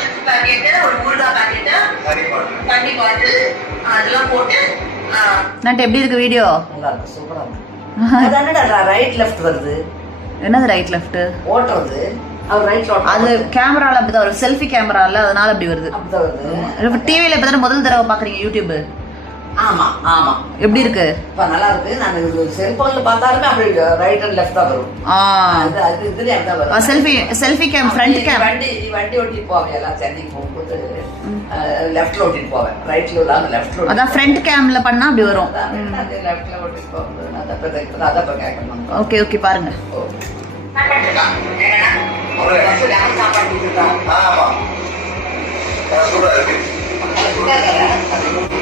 Chips packet, ஒரு ஊறுகாய் packet, தண்ணி பாட்டில் அதெல்லாம் போட்டு. நட்டு எப்படி இருக்கு வீடியோ? நல்லா இருக்கு, சூப்பரா இருக்கு. அதானடா ரைட் லெஃப்ட் வருது. என்னது ரைட் லெஃப்ட் ஓட்டுறது? அவர் ரைட்ல ஓட்டுறது. அது கேமரால அப்படிதான் ஒரு செல்ஃபி கேமரால, அதனால அப்படி வருது. அப்படிதான் வருது. டிவில இப்பதான் முதல் தடவை பாக்குறீங்க யூடியூப்? ஆமா ஆமா. எப்படி இருக்கு? இப்ப நல்லா இருக்கு. நான் செல்போன்ல பார்த்தாலுமே அப்படி ரைட் அண்ட் லெஃப்ட் தான் வரும். அது இதுல அப்படிதான் வரும். Selfie game front game. வண்டி ஓட்டிட்டு போவேன் எல்லாம் சென்னைக்கு போகும்போது லெஃப்ட்ல ஓட்டிட்டு போவேன். ரைட்ல இல்லாம லெஃப்ட்ல. அதான் ஃப்ரண்ட் கேம்ல பண்ணா அப்படி வரும். அது லெஃப்ட்ல ஓட்டிட்டு போகும்போது அதான் கேட்கணும். ஓகே ஓகே பாருங்க. சாப்பாடு